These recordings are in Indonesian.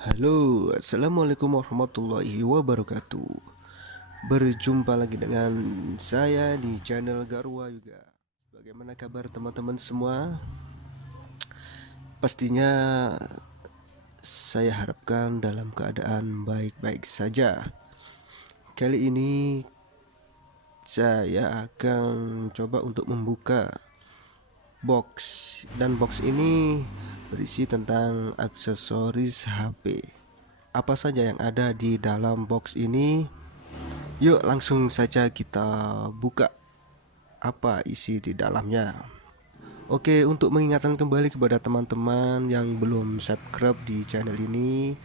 Halo, assalamualaikum warahmatullahi wabarakatuh. Berjumpa lagi dengan saya di channel Garwa Yuga. Bagaimana kabar teman-teman semua? Pastinya saya harapkan dalam keadaan baik-baik saja. Kali ini saya akan coba untuk membuka box, dan box ini berisi tentang aksesoris HP. Apa saja yang ada di dalam box ini? Yuk langsung saja kita buka apa isi di dalamnya. Oke, untuk mengingatkan kembali kepada teman-teman yang belum subscribe di channel ini,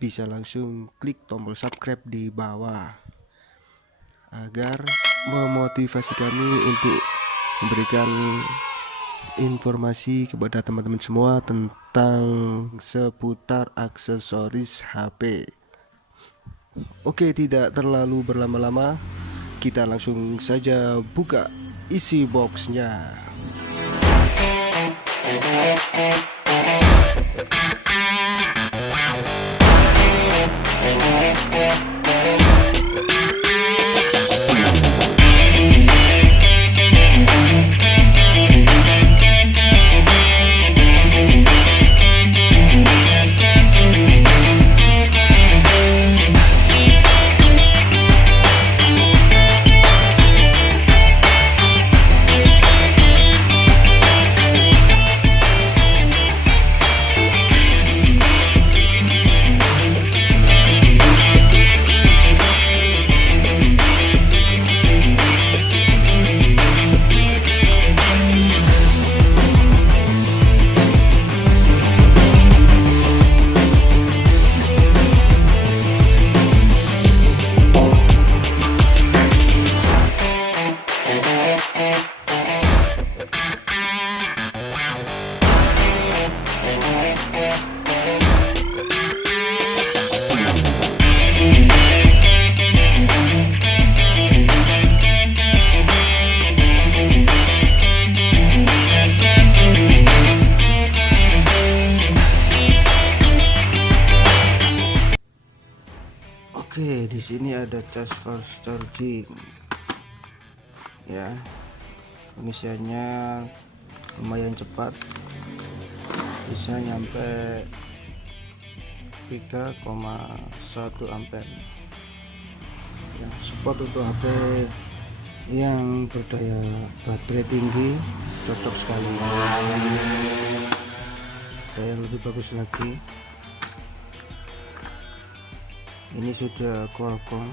bisa langsung klik tombol subscribe di bawah agar memotivasi kami untuk memberikan informasi kepada teman-teman semua tentang seputar aksesoris HP. Oke, tidak terlalu berlama-lama, kita langsung saja buka isi boxnya. Oke, di sini ada cas fast charging. Ya, pengisiannya lumayan cepat, bisa nyampe 3,1 ampere. Ya, support untuk HP yang berdaya baterai tinggi, cocok sekali. Ada yang lebih bagus lagi, ini sudah Qualcomm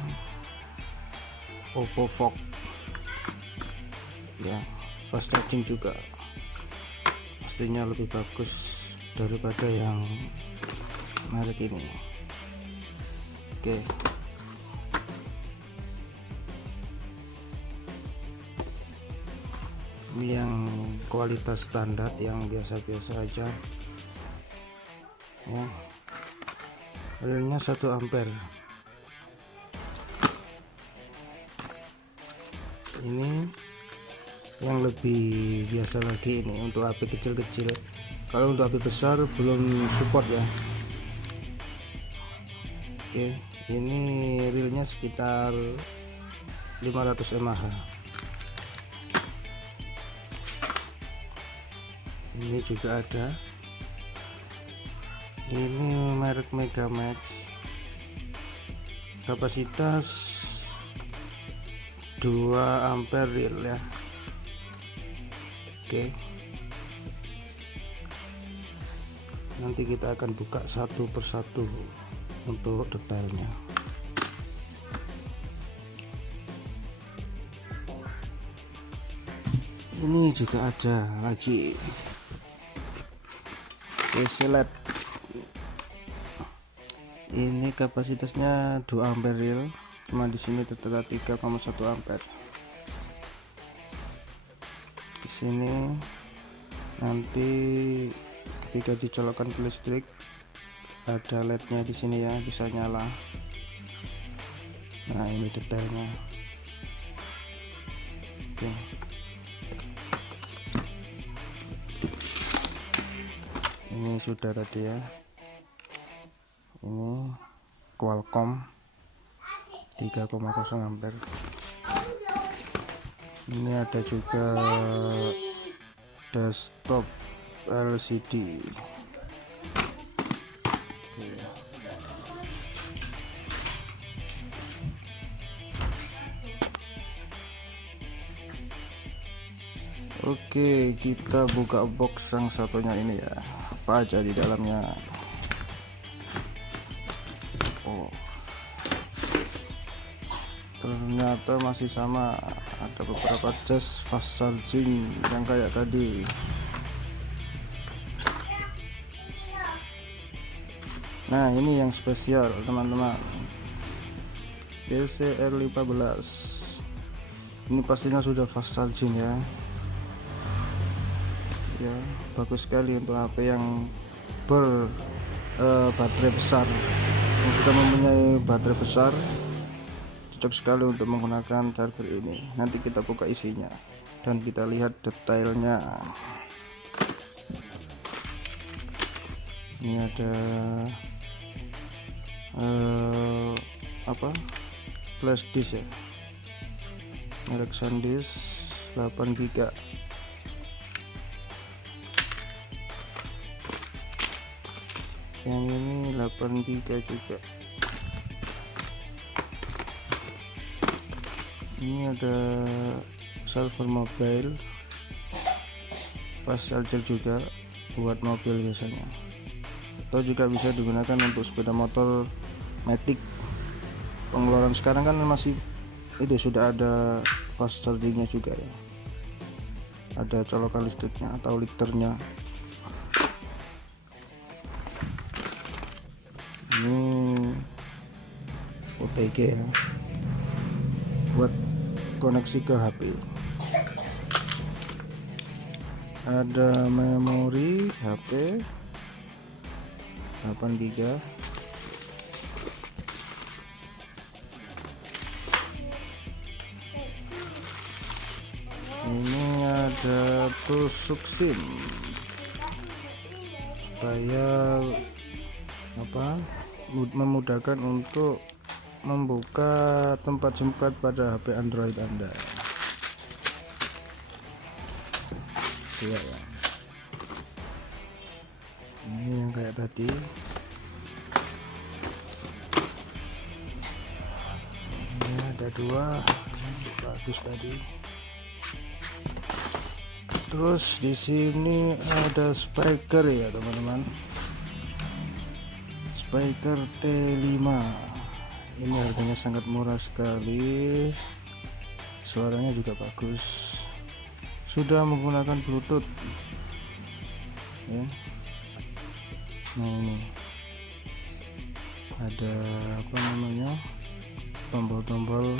Oppo Fox. Ya, fast charging juga pastinya lebih bagus daripada yang merek ini. Oke, ini yang kualitas standar, yang biasa-biasa aja ya. Realnya 1 ampere. Ini yang lebih biasa lagi, ini untuk HP kecil-kecil. Kalau untuk HP besar belum support ya. Oke, ini realnya sekitar 500 mAh. Ini juga ada, ini merek Megamax, kapasitas 2 ampere real ya. Oke, nanti kita akan buka satu persatu untuk detailnya. Ini juga ada lagi Selet. Ini kapasitasnya 2 ampere real, cuma di sini tertera 3,1 ampere. Di sini nanti ketika dicolokkan ke listrik ada LED-nya di sini ya, bisa nyala. Nah, ini detailnya. Oke. Ini sudah tadi ya. Ini Qualcomm 3,0 ampere. Ini ada juga desktop LCD. Oke, kita buka box yang satunya ini ya. Apa aja di dalamnya? Oh, ternyata masih sama, ada beberapa cas fast charging yang kayak tadi. Nah, ini yang spesial teman-teman, TCR15. Ini pastinya sudah fast charging ya. Ya, bagus sekali untuk HP yang baterai besar, yang sudah mempunyai baterai besar. Cocok sekali untuk menggunakan charger ini. Nanti kita buka isinya dan kita lihat detailnya. Ini ada flash disk ya, merek SanDisk 8 GB. Yang ini 8 GB juga. Ini ada server mobile, fast charger juga buat mobil biasanya, atau juga bisa digunakan untuk sepeda motor Matic. Pengeluaran sekarang kan masih itu sudah ada fast chargingnya juga ya, ada colokan listriknya atau liternya. Ini OTG ya, buat koneksi ke HP. Ada memori HP 8 GB. Ini ada tusuk SIM supaya memudahkan untuk membuka tempat SIM card pada HP Android Anda. Ya. Ini yang kayak tadi. Ini ada dua, bagus tadi. Terus di sini ada speaker ya teman-teman, speaker T5. Ini harganya sangat murah sekali, suaranya juga bagus, sudah menggunakan Bluetooth ya. Nah, ini ada tombol-tombol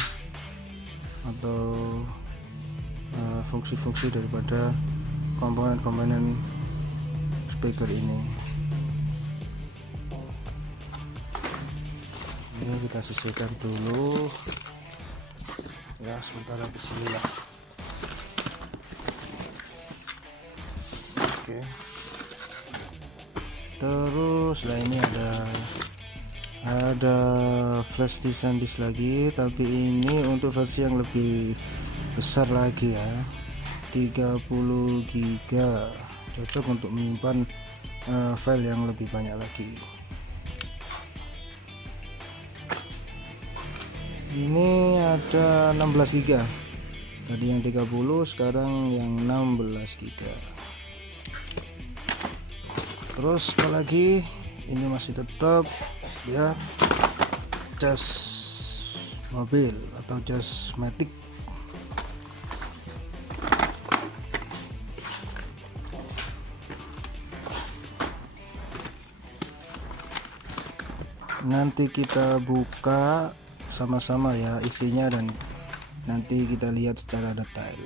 atau fungsi-fungsi daripada komponen-komponen speaker ini. Ini kita sisihkan dulu ya, sementara di sini lah. Oke. Terus lah ini ada flash disk SanDisk lagi, tapi ini untuk versi yang lebih besar lagi ya, 30 GB, cocok untuk menyimpan file yang lebih banyak lagi. Ini ada 16 GB, tadi yang 30, sekarang yang 16 GB. Terus apalagi, ini masih tetap ya cas mobil atau cas Matic. Nanti kita buka sama-sama ya isinya, dan nanti kita lihat secara detail.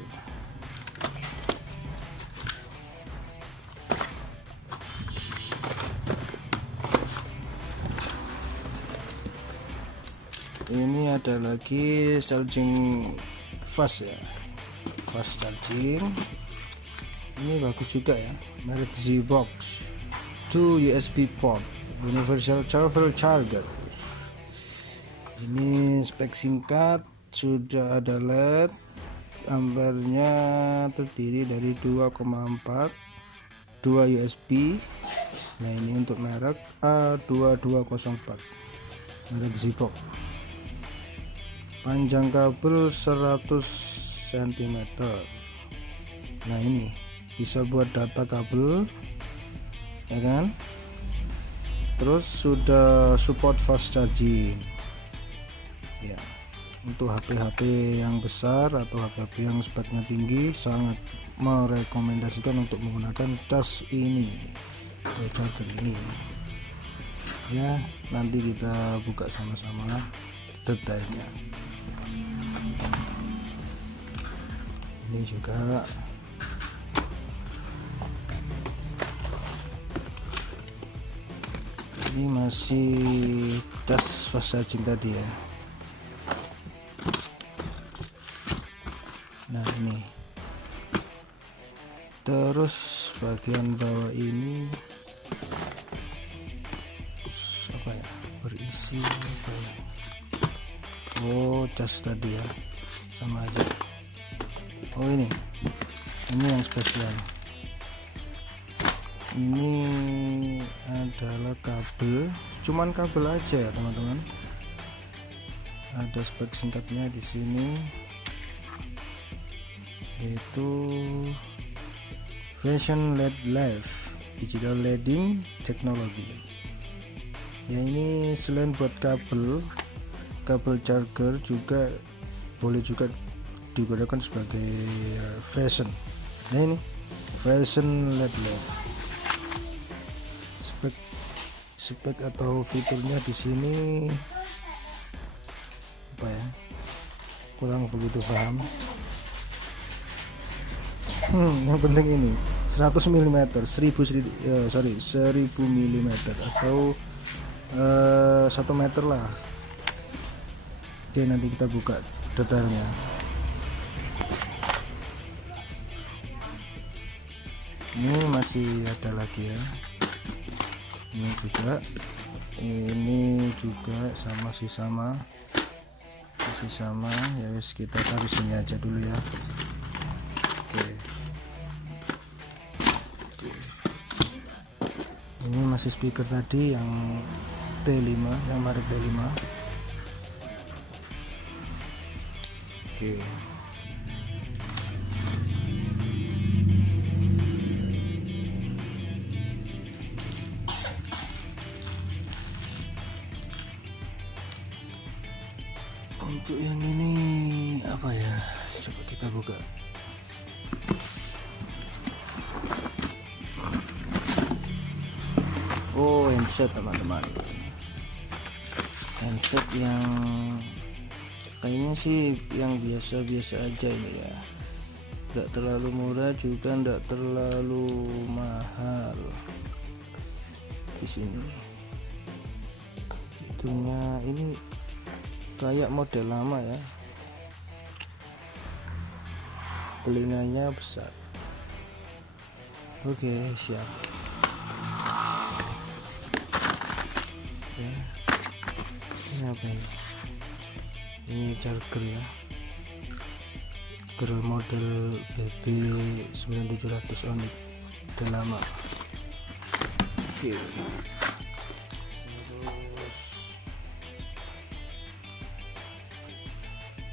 Ini ada lagi charging fast ya, fast charging. Ini bagus juga ya, merek ZBox 2 USB port Universal Travel Charger. Ini spek singkat, sudah ada LED, ampernya terdiri dari 2,4, 2 USB. Nah ini untuk merek A2204, merek Zipok. Panjang kabel 100 cm. Nah ini bisa buat data kabel, ya kan? Terus sudah support fast charging. Ya, untuk HP-HP yang besar atau HP-HP yang speknya tinggi sangat merekomendasikan untuk menggunakan cas ini atau charger ini. Ya, nanti kita buka sama-sama detailnya. Ini juga ini masih cas fast charging tadi ya. Nah ini, terus bagian bawah ini apa ya, berisi apa ya? Oh, cas tadi ya, sama aja. Oh ini yang spesial. Ini adalah kabel, cuman kabel aja ya teman-teman. Ada spek singkatnya di sini, yaitu Vision LED Live Digital Leading Technology. Ya ini selain buat kabel charger juga boleh juga digunakan sebagai fashion. Nah ini Vision LED Live. Spek atau fiturnya di sini apa ya, kurang begitu paham. Yang penting ini 100 mm 1000 mm atau 1 meter lah. Oke, nanti kita buka detailnya. Ini masih ada lagi ya, ini juga masih sama ya wes, kita taruh sini aja dulu ya. Oke. Ini masih speaker tadi yang T5, yang merek T5. Oke. Untuk yang ini apa ya, coba kita buka. Oh, handset teman-teman, handset yang kayaknya sih yang biasa-biasa aja ini ya, nggak terlalu murah juga nggak terlalu mahal. Di sini itunya ini kayak model lama ya, telinganya besar. Oke, siap ya. Ini apa ini? Ini charger ya, charger model BB9700 Onyx, udah lama. Oke.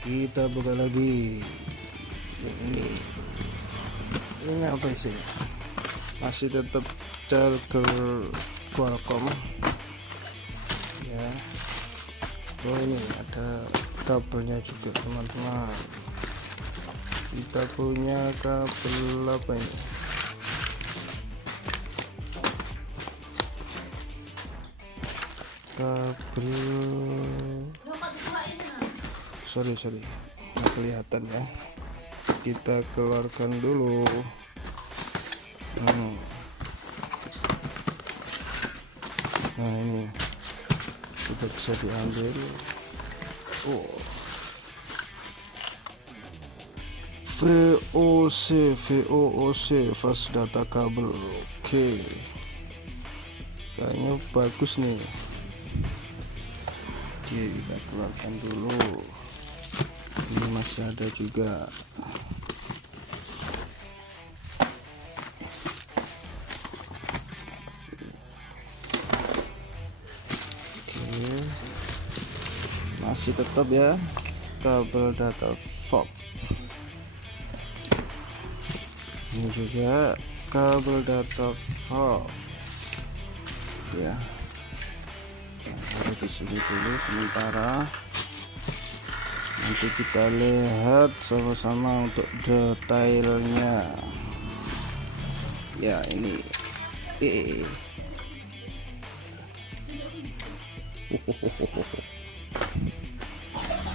Kita buka lagi yang ini apa sih, masih tetap charger Qualcomm ya. Oh ini ada kabelnya juga teman-teman. Kita punya kabel apa ini, kabel sorry nggak kelihatan ya, kita keluarkan dulu. Nah ini sudah bisa diambil. Oh, VOC fast data kabel. Oke, kayaknya bagus nih. Oke, kita keluarkan dulu. Ini masih ada juga. Oke, masih tetap ya kabel data Fox. Ini juga kabel data Fox ya. Taruh di sini dulu sementara, nanti kita lihat sama-sama untuk detailnya ya. Ini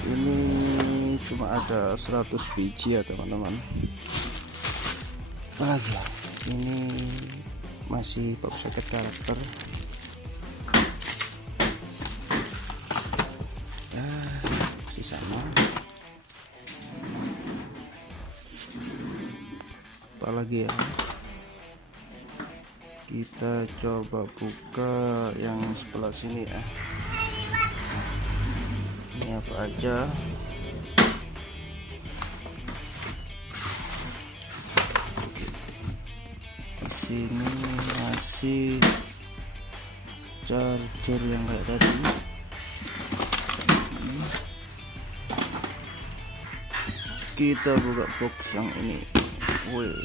ini cuma ada 100 biji ya teman-teman. Apalagi ya, ini masih pop socket karakter ya, masih sama. Apalagi ya, kita coba buka yang sebelah sini ya. Ini apa aja? Di sini masih charger yang kayak tadi. Kita buka box yang ini. Wih,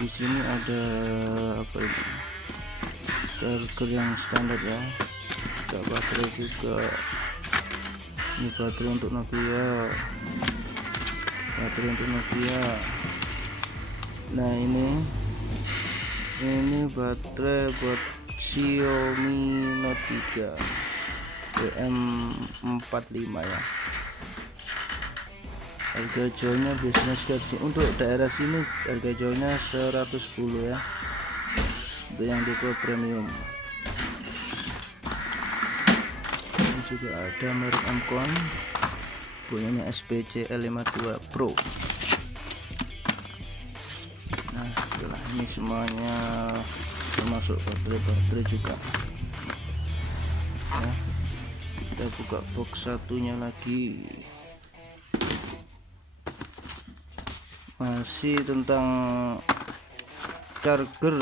di sini ada apa ini? Charger yang standar ya. Ada baterai juga. Ini baterai untuk Nokia. Baterai untuk Nokia. Nah ini baterai buat Xiaomi Note 3 WM45 ya. Harga jualnya biasanya sekitar, untuk daerah sini harga jualnya 110 ya, untuk yang tipe premium. Ini juga ada merek Amcon punyanya SPC L52 Pro. Nah itulah, ini semuanya termasuk baterai juga ya. Kita buka box satunya lagi, masih tentang charger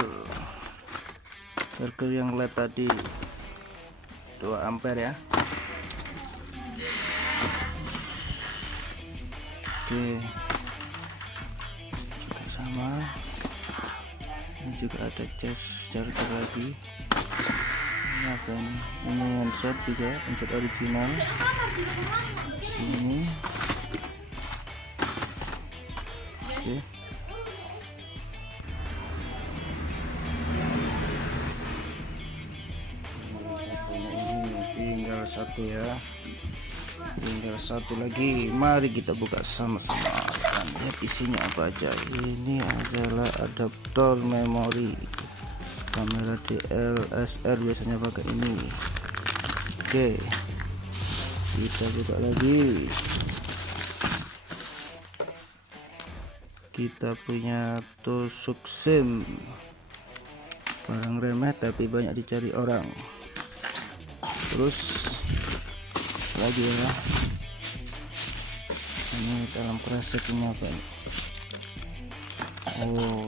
yang LED tadi 2 ampere ya. Oke, juga sama. Ini juga ada case charger lagi. Ini apa ini? Ini handset juga, handset original. Sini. Oke. Tinggal satu ya, tinggal satu lagi. Mari kita buka sama-sama dan lihat isinya apa aja. Ini adalah adaptor memori kamera DSLR, biasanya pakai ini. Oke, kita buka lagi. Kita punya tusuk SIM, barang remeh tapi banyak dicari orang. Terus lagi ya, ini dalam kresek ini apa ini? Oh,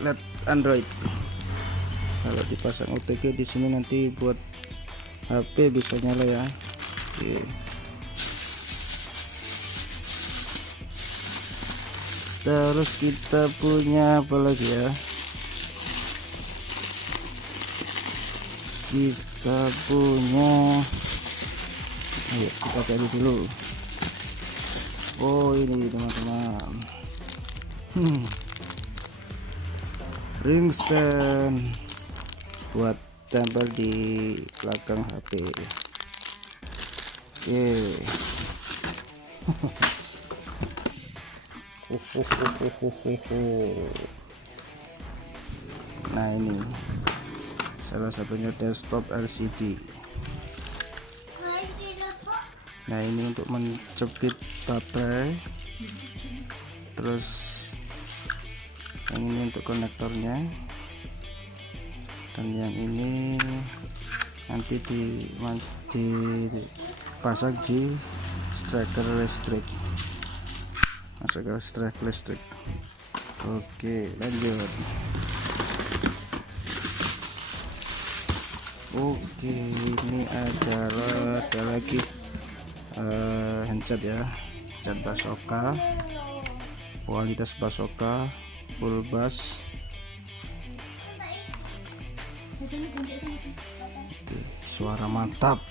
LED Android. Kalau dipasang OTG di sini nanti buat HP bisa nyala ya. Oke. Terus kita punya apa lagi ya? Kita punya, ayo kita cari dulu. Oh ini teman-teman, ring stand buat tempel di belakang HP. Oke. Nah ini salah satunya desktop LCD. Nah ini untuk menjepit baterai. Terus Yang ini untuk konektornya, dan yang ini nanti dipasang di striker listrik, masuk ke striker listrik. Oke, lanjut. Oke, ini ada lagi handset ya, handset Basoka, kualitas Basoka full bass. Oke, suara mantap.